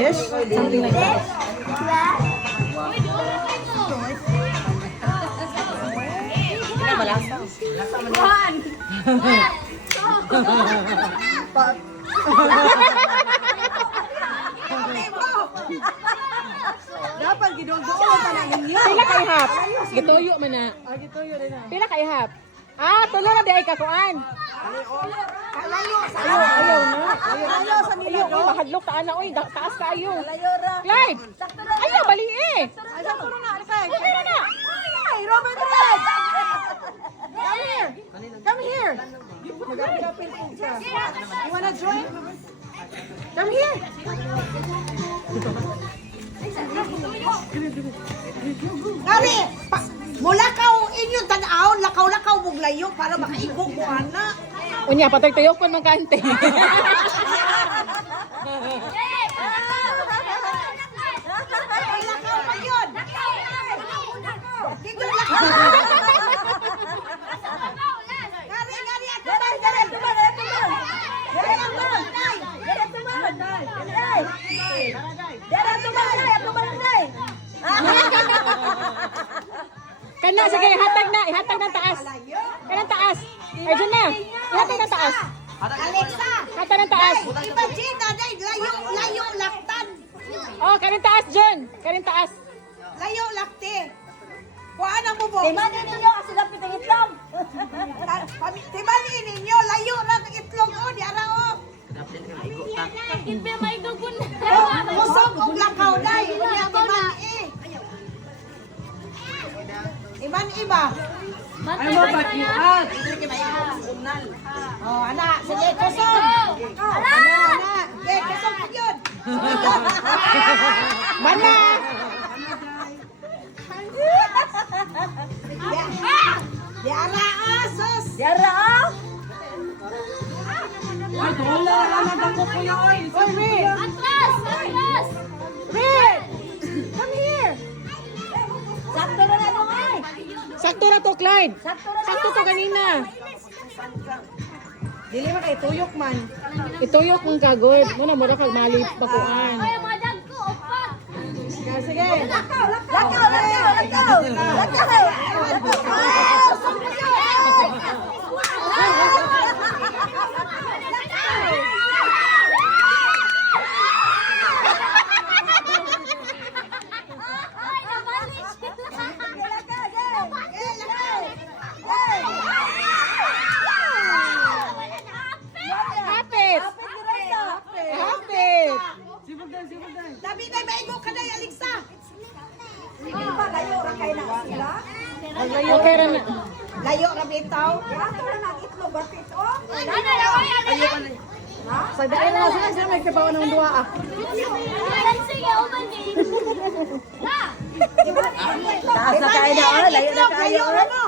Yes, something like that. Dapat gidugo ka na ninyo. Pila kay hap? Gituyo man na. Gituyo rin na. Pila kay hap? Tulo na di ay kakuan. Layo sa Ayaw na. Layo sa nila. Ayaw, mahadlok ta ana oy, taas kayo. Layo ra. Clyde. Ayaw bali eh. Ay, sa tulo na. Okay. Okay na na. Ay, Robert Red. Come here. Come here. Magapilapil po siya. You wanna join? Come here. Kami, mula ka inyong tanaw, lakaw-lakaw buglayo para makaigog mo ana. Unya patay tuyok kon man kante. Lakaw pa yun. Dito lakaw. Gari, ato ba? Gari, tuman. Kana sige ihatag ng taas. Kanang taas. Ay dyan na. Ihatag ng taas. Alexa, Hatag ng taas. imagine na layo laktan. Oh, kanang taas John. Kanang taas. Layo lakte. Kuhaan ang bubong. Timani ninyo kasi dapat ang itlog. Timani ninyo, layo na ang itlog o, di ara o. Musog og lakaw day. Unya timani. Timani ba? Ay mo ba kiat? Oh, anak, sige, kusog. Anak. Okay, kusog pa yun. Mana. Di ara o, sus. Yara oh. Ay, wala naman ako ko yun. Oy, Red. Red. Come here. Sakto na ito ay. Sakto na to, Clyde. Sakto na. Sakto to kanina. Dili man kay tuyok man. Ituyok mong kagod. Muna mura kag mali pakuan. Sige. Lakaw. Hapit. Hapit. Dabi na maigo ka na, Alexa. Layo ra kay na sila. Okay ra na. Layo ra bitaw. Ato na ang itlog bakit oh. Sa daan na sila may kabawan ng duwa ah. Taas na kayo na oh. Layo na kayo Layo oh. ra mo.